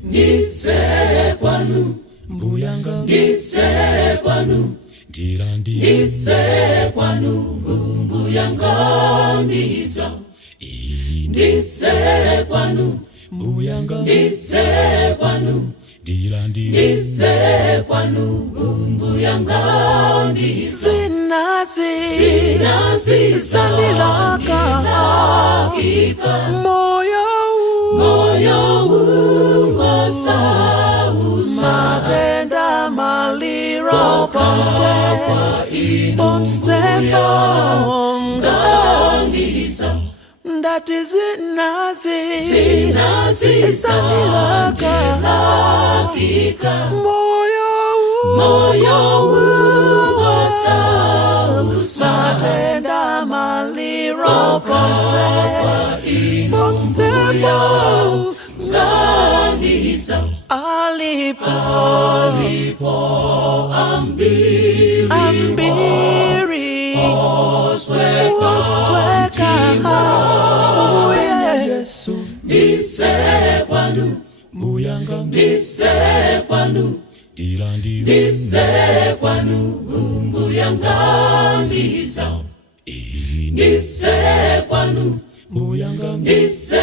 Ndise kwanu mbuyanga ndise kwanu ndilandi ndise kwanu mbuyanga ndisa ndise kwanu mbuyanga ndise kwanu ndilandi ndise kwanu mbuyanga ndisa sinazi sandilaka moyo ngosa matenda maliro pomse ndisa ndati sinazi sandilaka moyo ngosa matenda maliro pomse ngandisa alipo ambiri osweka Yesu ndise kwanu mbuyanga ndise kwanu ndilandi ndise kwanu mbuyanga ndisa ndise kwanu mbuyanga ndise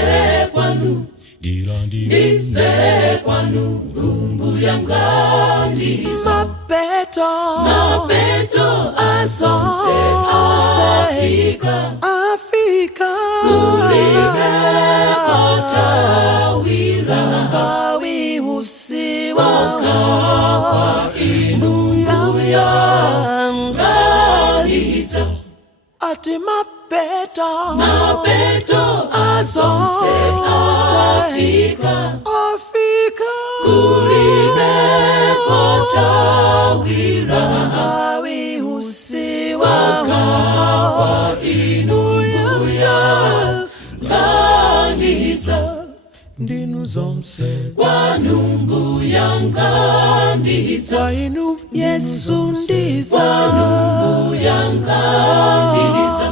kwanu ndilandi ndise kwanu mbuyanga ndisa mapeto asonse Afrika kulime kotawira bawi usiwa kwa inuya ngandisa ati mapeto asonse Afrika kulime kotawira bawi usiwa kwa inuya ngandisa ndinu zonse kwanu mbuyanga ndisa kwainu Yesu ndiza mbuyanga ndisa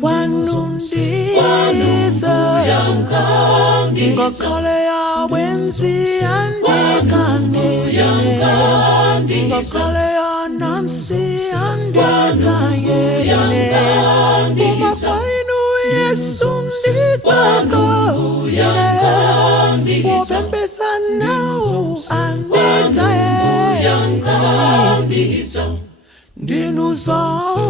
kwanu ndiza ngakale ya wenzi andikane ngakale ya namsi anditayene kuma kwainu Yesu ndiza wopembesa nao anditayene ndinu zonse